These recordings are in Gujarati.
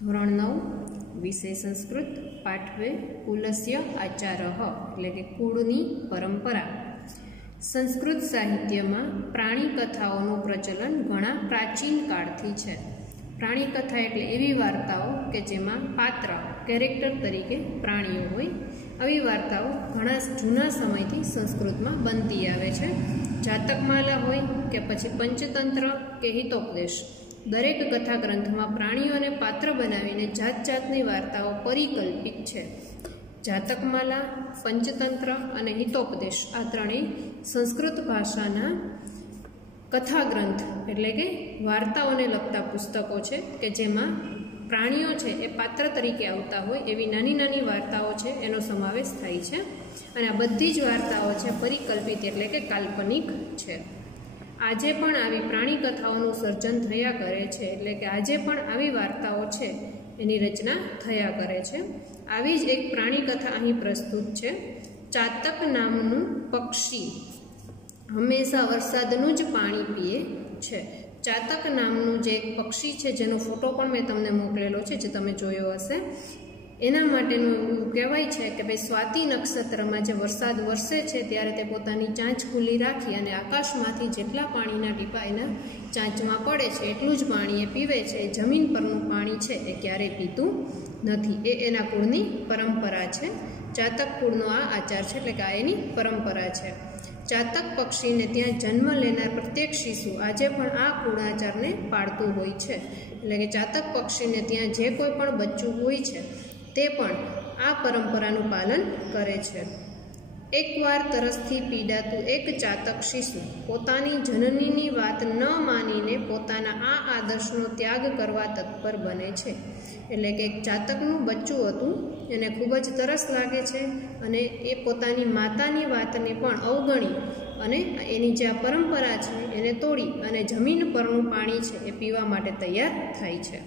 ધોરણ 9 વિષય સંસ્કૃત પાઠ 2 કુલસ્ય આચારઃ એટલે કે કુળની પરંપરા। સંસ્કૃત સાહિત્યમાં પ્રાણી કથાઓનું પ્રચલન ઘણા પ્રાચીન કાળથી છે। પ્રાણી કથા એટલે એવી વાર્તાઓ કે જેમાં પાત્ર કેરેક્ટર તરીકે પ્રાણીઓ હોય। આવી વાર્તાઓ ઘણા જૂના સમયથી સંસ્કૃતમાં બનતી આવે છે। જાતકમાલા હોય કે પછી પંચતંત્ર કે હિતોપદેશ, દરેક કથા ગ્રંથમાં પ્રાણીઓને પાત્ર બનાવીને જાત જાતની વાર્તાઓ પરિકલ્પિત છે। જાતકમાલા, પંચતંત્ર અને હિતોપદેશ આ ત્રણેય સંસ્કૃત ભાષાના કથા ગ્રંથ એટલે કે વાર્તાઓને લગતા પુસ્તકો છે કે જેમાં પ્રાણીઓ છે એ પાત્ર તરીકે આવતા હોય એવી નાની નાની વાર્તાઓ છે એનો સમાવેશ થાય છે। અને આ બધી જ વાર્તાઓ છે પરિકલ્પિત એટલે કે કાલ્પનિક છે। આજે પણ આવી પ્રાણી કથાઓનું સર્જન થયા કરે છે, એટલે કે આજે પણ આવી વાર્તાઓ છે એની રચના થયા કરે છે। આવી જ એક પ્રાણી કથા અહીં પ્રસ્તુત છે। ચાતક નામનું પક્ષી હંમેશા વરસાદનું જ પાણી પીએ છે। ચાતક નામનું જે એક પક્ષી છે જેનો ફોટો પણ મેં તમને મોકલેલો છે, જે તમે જોયો હશે, એના માટેનું એવું કહેવાય છે કે ભાઈ સ્વાતિ નક્ષત્રમાં જે વરસાદ વરસે છે ત્યારે તે પોતાની ચાંચ ખુલ્લી રાખી અને આકાશમાંથી જેટલા પાણીના ટીપા એના ચાંચમાં પડે છે એટલું જ પાણી એ પીવે છે। એ જમીન પરનું પાણી છે એ ક્યારેય પીતું નથી। એ એના કુળની પરંપરા છે। ચાતક કુળનો આ આચાર છે, એટલે કે આ એની પરંપરા છે। ચાતક પક્ષીને ત્યાં જન્મ લેનાર પ્રત્યેક શિશુ આજે પણ આ કુળાચારને પાળતું હોય છે। એટલે કે ચાતક પક્ષીને ત્યાં જે કોઈ પણ બચ્ચું હોય છે તે પણ આ પરંપરાનું પાલન કરે છે। એકવાર તરસથી પીડાતું એક ચાતક શિશુ પોતાની જનનીની વાત ન માનીને પોતાના આ આદર્શનો ત્યાગ કરવા તત્પર બને છે। એટલે કે એક ચાતકનું બચ્ચું હતું, એને ખૂબ જ તરસ લાગે છે અને એ પોતાની માતાની વાતને પણ અવગણી અને એની જે આ પરંપરા છે એને તોડી અને જમીન પરનું પાણી છે એ પીવા માટે તૈયાર થાય છે।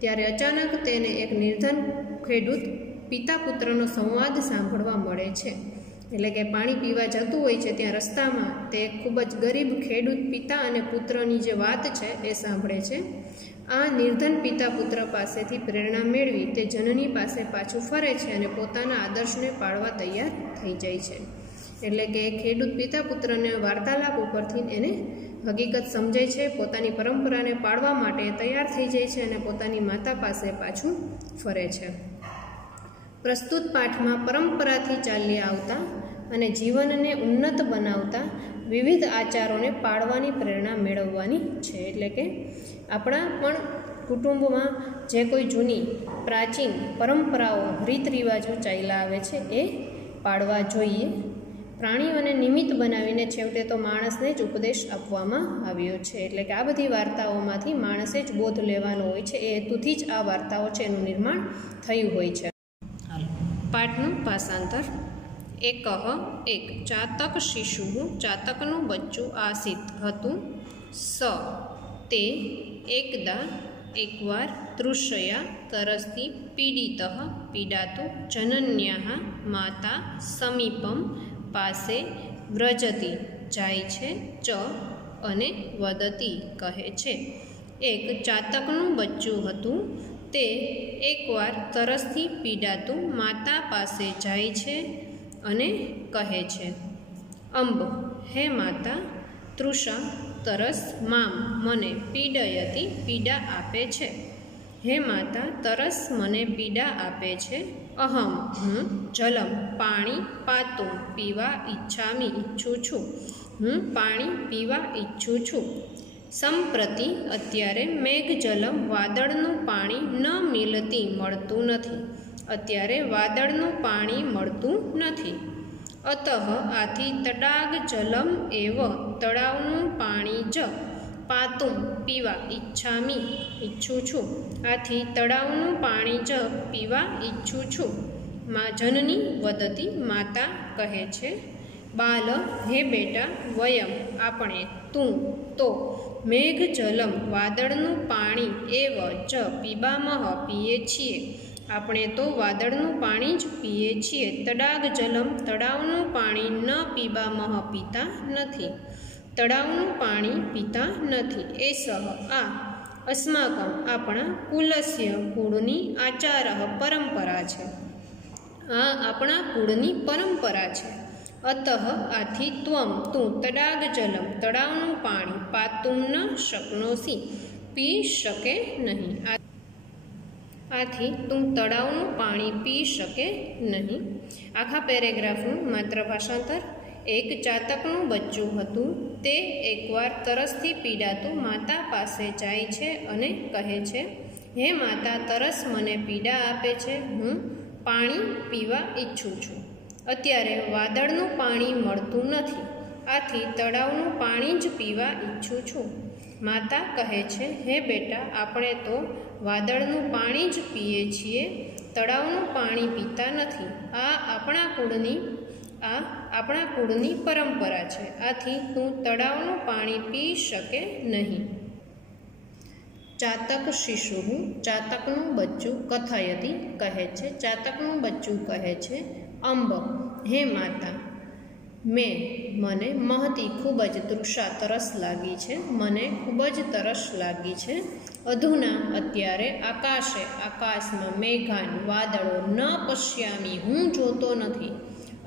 ત્યારે અચાનક તેને એક નિર્ધન ખેડૂત પિતા પુત્રનો સંવાદ સાંભળવા મળે છે। એટલે કે પાણી પીવા જતું હોય છે ત્યાં રસ્તામાં તે ખૂબ જ ગરીબ ખેડૂત પિતા અને પુત્રની જે વાત છે એ સાંભળે છે। આ નિર્ધન પિતા પુત્ર પાસેથી પ્રેરણા મેળવી તે જનની પાસે પાછું ફરે છે અને પોતાના આદર્શને પાળવા તૈયાર થઈ જાય છે। એટલે કે ખેડૂત પિતા પુત્રને વાર્તાલાપ ઉપરથી એને હકીકત સમજાય છે, પોતાની પરંપરાને પાળવા માટે તૈયાર થઈ જાય છે અને પોતાની માતા પાસે પાછું ફરે છે। પ્રસ્તુત પાઠમાં પરંપરાથી ચાલી આવતા અને જીવનને ઉન્નત બનાવતા વિવિધ આચારોને પાળવાની પ્રેરણા મેળવવાની છે। એટલે કે આપણા પણ કુટુંબમાં જે કોઈ જૂની પ્રાચીન પરંપરાઓ રીત રિવાજો ચાલ્યા આવે છે એ પાળવા જોઈએ। પ્રાણીઓને નિમિત્ત બનાવીને છેવટે તો માણસને જ ઉપદેશ આપવામાં આવ્યો છે। એટલે કે આ બધી વાર્તાઓમાંથી માણસે જ બોધ લેવાનો હોય છે, એ હેતુથી જ આ વાર્તાઓ છે એનું નિર્માણ થયું હોય છે। પાઠનું ભાષાંતર। એકઃ એક ચાતક શિશુ ચાતકનું બચ્ચું આસીત હતું। સ તે એકદા એકવાર તૃષયા તરસથી પીડિતઃ પીડાતો જનન્યાઃ માતા સમીપમ પાસે વ્રજતી જાય છે। ચ અને વદતી કહે છે। એક ચાતકનું બચ્ચું હતું, તે એકવાર તરસથી પીડાતું માતા પાસે જાય છે અને કહે છે, અંબ હે માતા, તૃષા તરસ, મામ મને પીડયતી પીડા આપે છે। હે માતા, તરસ મને પીડા આપે છે। અહમ હું જલમ પાણી પાતું પીવા ઈચ્છું છું, હું પાણી પીવા ઈચ્છું છું। સંપ્રતિ અત્યારે મેઘજલમ વાદળનું પાણી ન મિલતી મળતું નથી, અત્યારે વાદળનું પાણી મળતું નથી। અતઃ આથી તડાગ જલમ એવ તળાવનું પાણી જ પાતું પીવા ઈચ્છું છું, આથી તળાવનું પાણી જ પીવા ઈચ્છું છું। જનની વદતી માતા કહે છે, બાલ હે બેટા, વયમ આપણે, તું તો મેઘજલમ વાદળનું પાણી એવ જ પીબામહ પીએ છીએ, આપણે તો વાદળનું પાણી જ પીએ છીએ। તડાગ જલમ તળાવનું પાણી ન પીબામહ પીતા નથી, તળાવનું પાણી પીતા નથી। એસહ આ अस्माकं આપણા કુલસ્ય કુળની આચારઃ પરંપરા છે. આ આપણા કુળની પરંપરા છે. અતઃ આથી ત્વમ તું તડાગ જલમ તળાવનું પાણી પાતુમ ન શક્નોસી પી શકે નહીં. આથી તું તળાવનું પાણી પી શકે નહીં. આખા પેરેગ્રાફનું માત્ર ભાષાંતર. એક ચાતકનું બચ્ચું હતું. તે એકવાર તરસથી પીડાતું માતા પાસે જાય છે અને કહે છે, હે માતા, તરસ મને પીડા આપે છે. હું પાણી પીવા ઈચ્છું છું. અત્યારે વાદળનું પાણી મળતું નથી. આથી તળાવનું પાણી જ પીવા ઈચ્છું છું. માતા કહે છે, હે બેટા, આપણે તો વાદળનું પાણી જ પીએ છીએ, તળાવનું પાણી પીતા નથી. આ આપણા કુળની પરંપરા છે. આથી તું તળાવનું પાણી પી શકે નહીં. ચાતક શિશુ ચાતકનું બચ્ચું કથયતી કહે છે. ચાતકનું બચ્ચું કહે છે, અંબ, હે માતા, મને મહતી ખૂબ જ તૃષા તરસ લાગી છે. મને ખૂબ જ તરસ લાગી છે. અધુના અત્યારે આકાશમાં મેઘાન વાદળો ન પશ્યામી હું જોતો નથી.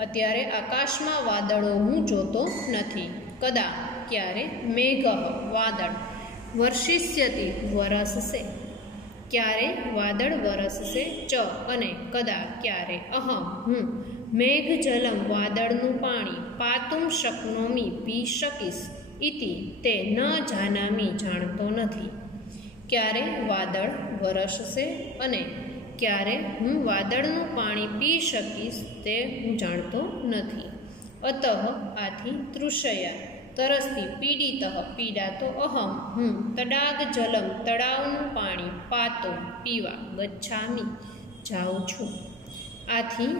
અત્યારે આકાશમાં વાદળો હું જોતો નથી. કદા ક્યારે મેઘ વાદળ વર્ષિષ્યતિ વરસશે ક્યારે વાદળ વરસશે. ચ અને કદા ક્યારે અહમ હું મેઘ જલમ વાદળનું પાણી પાતુમ શક્નોમી પી શકીશ. ઇતિ તે ન જાનામી જાણતો નથી. ક્યારે વાદળ વરસશે અને ક્યારે હું વાદળનું પાણી પી શકીશ તે હું જાણતો નથી. અતઃ આથી તૃષયા તરસથી પીડિત પીડાતો અહમ હું તડાગ જલમ તળાવનું પાણી પાતો પીવા ગચ્છામી જાઉં છું. આથી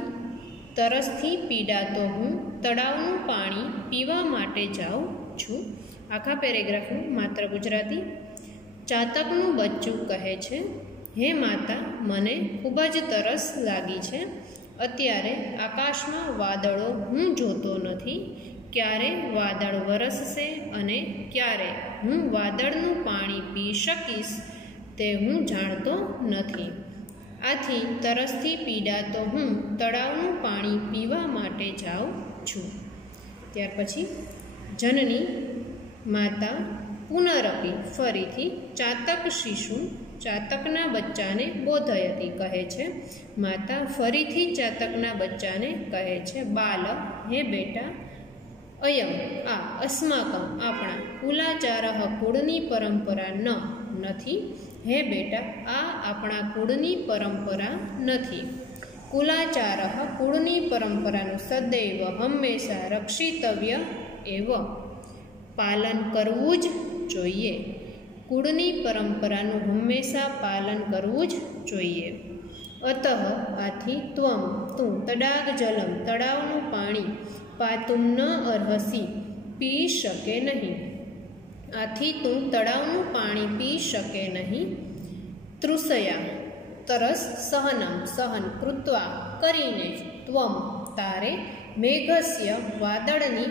તરસથી પીડાતો હું તળાવનું પાણી પીવા માટે જાઉં છું. આખા પેરેગ્રાફનું માત્ર ગુજરાતી. ચાતકનું બચ્ચું કહે છે, હે માતા, મને ખૂબ જ તરસ લાગી છે. અત્યારે આકાશમાં વાદળો હું જોતો નથી. ક્યારે વાદળ વરસશે અને ક્યારે હું વાદળનું પાણી પી શકીશ તે હું જાણતો નથી. આથી તરસથી પીડાતો હું તળાવનું પાણી પીવા માટે જાઉં છું. ત્યાર પછી જનની માતા પુનરપી ફરીથી ચાતક શિશુ ચાતકના બચ્ચાને બોધયતી કહે છે. માતા ફરીથી ચાતકના બચ્ચાને કહે છે, બાલ, હે બેટા, અયમ આ અસ્માકમ આપણા કુલાચાર કુળની પરંપરા નથી. હે બેટા, આ આપણા કુળની પરંપરા નથી. કુલાચાર કુળની પરંપરાનું સદૈવ હંમેશા રક્ષિતવ્ય એવ પાલન કરવું જ જોઈએ. કુળની પરંપરાનું હંમેશા પાલન કરવું જ જોઈએ. અતઃ આથી તું તડાગ જલમ તળાવનું પાણી પાતુમ ન અર્હસી પી શકે નહીં. આથી તું તળાવનું પાણી પી શકે નહીં. તૃષયા તરસ સહન કૃત્વા કરીને ત્વમ તારે મેઘસ્ય વાદળની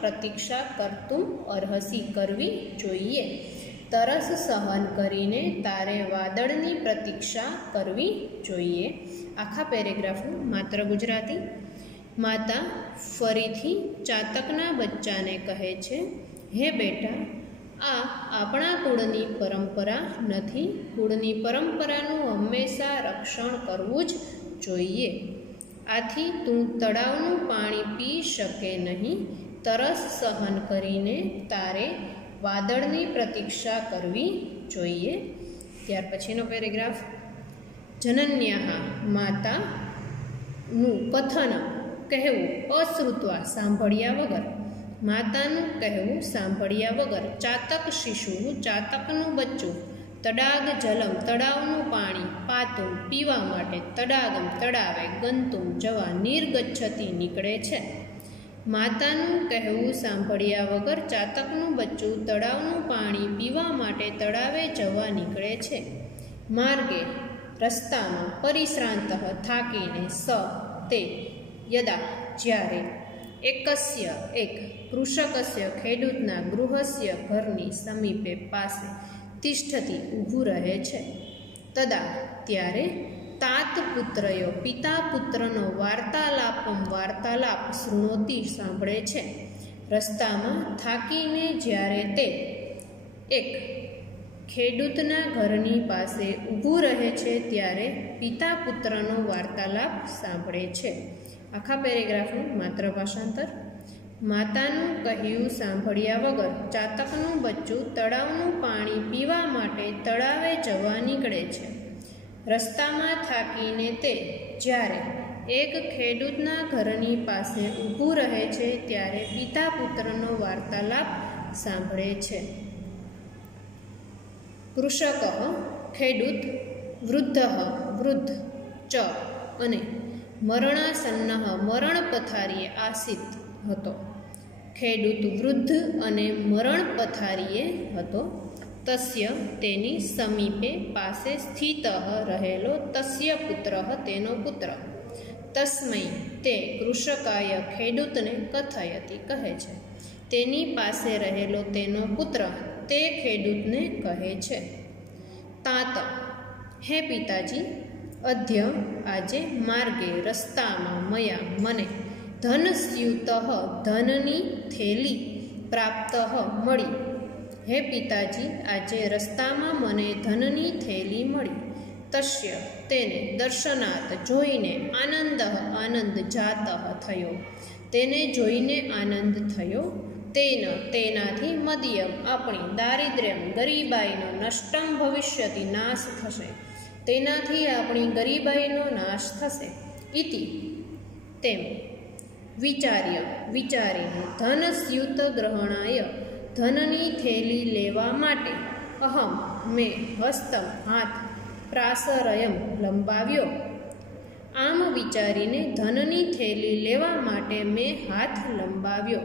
પ્રતીક્ષા કરતું અર્હસી કરવી જોઈએ. તરસ સહન કરીને તારે વાદળની પ્રતીક્ષા કરવી જોઈએ. આખા પેરેગ્રાફનું માત્ર ગુજરાતી. માતા ફરીથી ચાતકના બચ્ચાને કહે છે, હે બેટા, આ આપણા કુળની પરંપરા નથી. કુળની પરંપરાનું હંમેશા રક્ષણ કરવું જ જોઈએ. આથી તું તળાવનું પાણી પી શકે નહીં. તરસ સહન કરીને તારે વાદળની પ્રતીક્ષા કરવી જોઈએ. ત્યાર પછીનો પેરેગ્રાફ. જનન્યા માતાનું કથન કહેવું અશ્રુત્વા સાંભળ્યા વગર. માતાનું કહેવું સાંભળ્યા વગર ચાતક શિશુ ચાતકનું બચ્ચું તડાગ જલમ તળાવનું પાણી પાતું પીવા માટે તડાગમ તળાવે ગંતુમ જવા નિર્ગચ્છતી નીકળે છે. માતાનું કહેવું સાંભળ્યા વગર ચાતકનું બચ્ચું તળાવનું પાણી પીવા માટે તળાવે જવા નીકળે છે. માર્ગે રસ્તામાં પરિશ્રાંત થાકીને તે યદા જ્યારે એક કૃષકસ્ય ખેડૂતના ગૃહસ્ય ઘરની સમીપે પાસે તિષ્ઠતિ ઊભું રહે છે. તદા ત્યારે તાત પુત્રયો પિતા પુત્રનો વાર્તાલાપ શૃણોતિ સાંભળે છે. રસ્તામાં થાકીને જ્યારે તે એક ખેડૂતના ઘરની પાસે ઊભું રહે છે ત્યારે પિતા પુત્રનો વાર્તાલાપ સાંભળે છે. આખા પેરેગ્રાફનું માત્ર ભાષાંતર. માતાનું કહ્યું સાંભળ્યા વગર ચાતકનું બચ્ચું તળાવનું પાણી પીવા માટે તળાવે જવા નીકળે છે. રસ્તામાં થાકીને તે જ્યારે એક ખેડૂતના ઘરની પાસે ઊભું રહે છે ત્યારે પિતા પુત્રનો વાર્તાલાપ સાંભળે છે. કૃષક ખેડૂત, વૃદ્ધ ચ અને મરણાસન્ન મરણ પથારીએ આસીત હતો. ખેડૂત વૃદ્ધ અને મરણ પથારીએ હતો. તસ્ય તેની સમીપે પાસે સ્થિત રહેલો તસ્ય પુત્ર તેનો પુત્ર. તસ્મૈ તે કૃષકાય ખેડૂતને કથયતિ કહે છે. તેની પાસે રહેલો તેનો પુત્ર તે ખેડૂતને કહે છે. તાત હે પિતાજી, અદ્ય આજે માર્ગે રસ્તામાં મને ધનસ્યુત ધનની થેલી પ્રાપ્ત મળી. હે પિતાજી, આજે રસ્તામાં મને ધનની થેલી મળી. તસ્ય તેને દર્શનાત જોઈને આનંદ જાત થયો. તેને જોઈને આનંદ થયો. તેનાથી મદીયમ આપણી દારિદ્ર્યમ ગરીબાઈનો નષ્ટમ ભવિષ્યતિ નાશ થશે. તેનાથી આપણી ગરીબાઈનો નાશ થશે. ઇતિ તેમ વિચારીને ધનસ્યુત ગ્રહણાય ધનની થેલી લેવા માટે અહમ મેં હસ્તમ હાથ પ્રાસરયમ લંબાવ્યો. આમ વિચારીને ધનની થેલી લેવા માટે મેં હાથ લંબાવ્યો.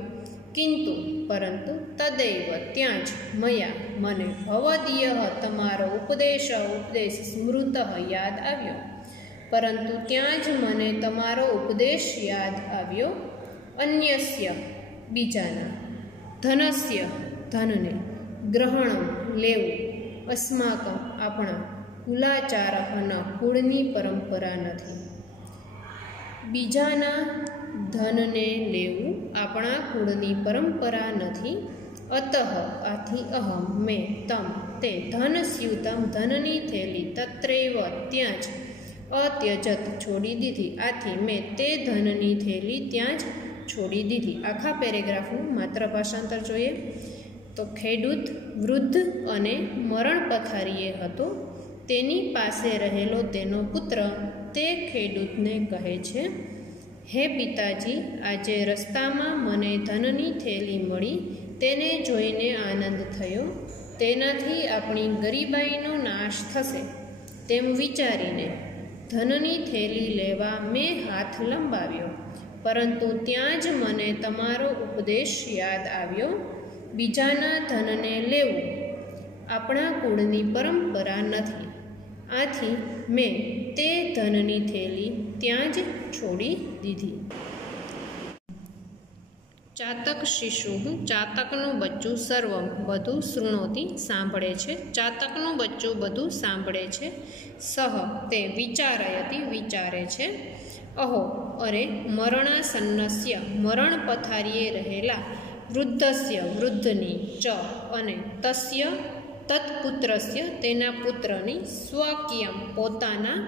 પરંતુ તદૈવ ત્યાં જ મને ભવદીય તમારો ઉપદેશ સ્મૃત યાદ આવ્યો. પરંતુ ત્યાં જ મને તમારો ઉપદેશ યાદ આવ્યો. અન્યસ્ય બીજાના ધનસ્ય ધનને ગ્રહણમ લેવું અસ્માકમ આપણા કુલાચારઃ ન કુળની પરંપરા નથી. બીજાના ધનને લેવું આપણા કુળની પરંપરા નથી. અતઃ આથી અહમ મેં તમ તે ધનસ્યુતમ ધનની થેલી તત્રૈવ ત્યાં જ અત્યજત છોડી દીધી. આથી મેં તે ધનની થેલી ત્યાં જ છોડી દીધી. આખા પેરેગ્રાફનું માત્ર ભાષાંતર જોઈએ તો ખેડૂત વૃદ્ધ અને મરણ પથારીએ હતો. તેની પાસે રહેલો તેનો પુત્ર તે ખેડૂતને કહે છે, હે પિતાજી, આજે રસ્તામાં મને ધનની થેલી મળી. તેને જોઈને આનંદ થયો. તેનાથી આપણી ગરીબાઈનો નાશ થશે. તેમ વિચારીને ધનની થેલી લેવા મેં હાથ લંબાવ્યો. પરંતુ ત્યાં જ મને તમારો ઉપદેશ યાદ આવ્યો. બીજાના ધનને લેવું આપણા કુળની પરંપરા નથી. આથી મેં તે ધનની થેલી ત્યાં જ છોડી દીધી. ચાતક શિશુ ચાતકનું બચ્ચું સર્વમ બધું શૃણોતી સાંભળે છે. ચાતકનું બચ્ચું બધું સાંભળે છે. સહ તે વિચારયતી વિચારે છે. અહો અરે મરણાસન્નસ્ય મરણ પથારીએ રહેલા વૃદ્ધસ્ય વૃદ્ધની ચ અને તસ્ય તત્પુત્રસ્ય તેના પુત્રની સ્વકીયમ પોતાના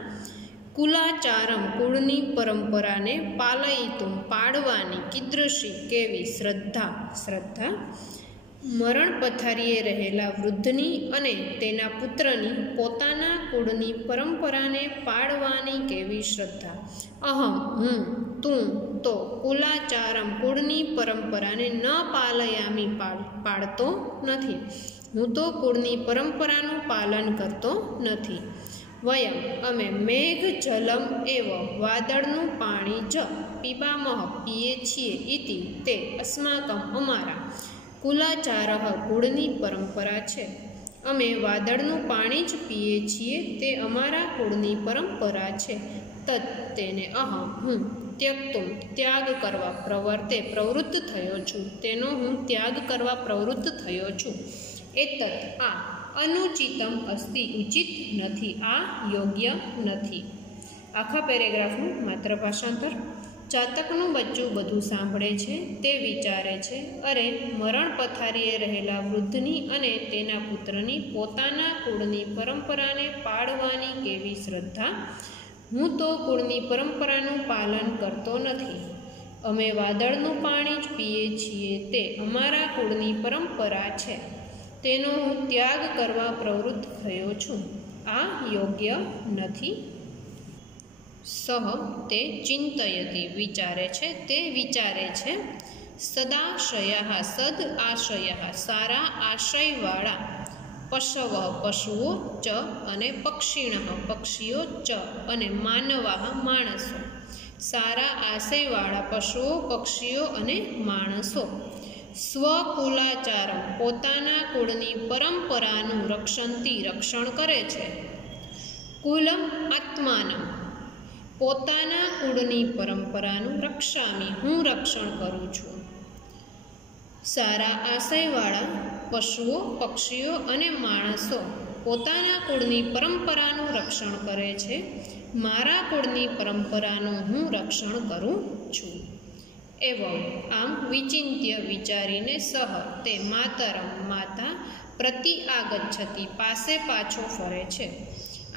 કુલાચારમ કુળની પરંપરાને પાલયિતુમ પાડવાની કીદૃશી કેવી શ્રદ્ધા મરણ પથારીએ રહેલા વૃદ્ધની અને તેના પુત્રની પોતાના કુળની પરંપરાને પાડવાની કેવી શ્રદ્ધા. અહમ હું તું તો કુલાચારમ કુળની પરંપરાને ન પાલયામી પાડતો નથી. હું તો કુળની પરંપરાનું પાલન કરતો નથી. વયમ અમે મેઘ જલમ એવ વાદળનું પાણી જ પીબામહ પીએ છીએ. ઇતિ તે અસ્માકમ અમારા કુલાચારઃ કુળની પરંપરા છે. અમે વાદળનું પાણી જ પીએ છીએ. તે અમારા કુળની પરંપરા છે. તદ તેને અહમ હું ત્યક્તુમ ત્યાગ કરવા પ્રવૃત્ત થયો છું. તેનો હું ત્યાગ કરવા પ્રવૃત્ત થયો છું. એતત આ અનુચિતમ અસ્તિ ઉચિત નથી, આ યોગ્ય નથી. આખા પેરેગ્રાફનું માત્ર ભાષાંતર. ચાતકનું બચ્ચું બધું સાંભળે છે. તે વિચારે છે, અરે મરણ પથારીએ રહેલા વૃદ્ધની અને તેના પુત્રની પોતાના કુળની પરંપરાને પાળવાની કેવી શ્રદ્ધા. હું તો કુળની પરંપરાનું પાલન કરતો નથી. અમે વાદળનું પાણી જ પીએ છીએ. તે અમારા કુળની પરંપરા છે. તેનો હું ત્યાગ કરવા પ્રવૃત્ત થયો છું. આ યોગ્ય નથી. સહ તે ચિંતયતિ વિચારે છે. તે વિચારે છે. સદાશય સદ આશય સારા આશયવાળા. પશવ પશુઓ ચ અને પક્ષિણ પક્ષીઓ ચ અને માનવા માણસો. સારા આશયવાળા પશુઓ પક્ષીઓ અને માણસો. સ્વકુલાચારમ પોતાના કુળની પરંપરાનું રક્ષણ કરે છે. કુલમ આત્માનમ પોતાના કુળની પરંપરાનું રક્ષામી હું રક્ષણ કરું છું. સારા આશયવાળા પશુઓ પક્ષીઓ અને માણસો પોતાના કુળની પરંપરાનું રક્ષણ કરે છે. મારા કુળની પરંપરાનું હું રક્ષણ કરું છું. એવમ આમ વિચિંત્ય વિચારીને સહ તે માતરમ માતા પ્રતિ આગચ્છતિ પાસે પાછો ફરે છે.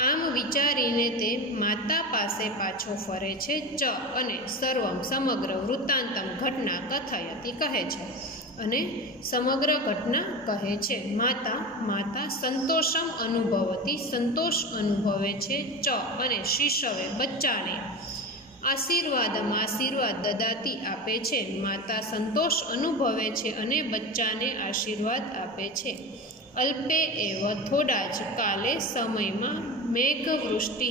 આમ વિચારીને તે માતા પાસે પાછો ફરે છે. ચ અને સર્વમ સમગ્ર વૃત્તાંતમ ઘટના કથયતી કહે છે અને સમગ્ર ઘટના કહે છે. માતા સંતોષમ અનુભવતી સંતોષ અનુભવે છે. ચ અને શિશવે બચ્ચાને આશીર્વાદ દદાતી આપે છે. માતા સંતોષ અનુભવે છે અને બચ્ચાને આશીર્વાદ આપે છે. અલ્પે એવ થોડા જ કાલે સમયમાં મેઘવૃષ્ટિ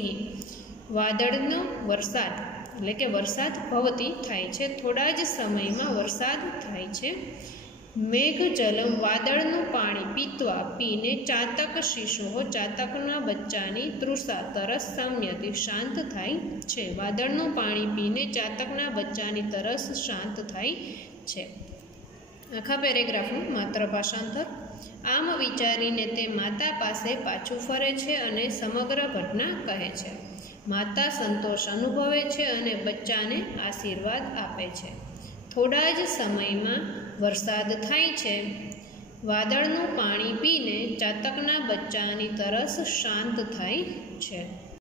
વાદળનો વરસાદ એટલે કે વરસાદ ભવતી થાય છે. થોડા જ સમયમાં વરસાદ થાય છે. મેઘજલમ વાદળનું પાણી પીત્વા પીને ચાતક શિશુઓ ચાતકના બચ્ચાની તૃષા તરસ સામ્યથી શાંત થાય છે. વાદળનું પાણી પીને ચાતકના બચ્ચાની તરસ શાંત થાય છે. આખા પેરેગ્રાફનું માત્ર ભાષાંતર. આમ વિચારીને તે માતા પાસે પાછું ફરે છે અને સમગ્ર ઘટના કહે છે. માતા સંતોષ અનુભવે છે અને બચ્ચાને આશીર્વાદ આપે છે. થોડા જ સમયમાં વરસાદ થાય છે. વાદળનું પાણી પીને ચાતકના બચ્ચાની તરસ શાંત થાય છે.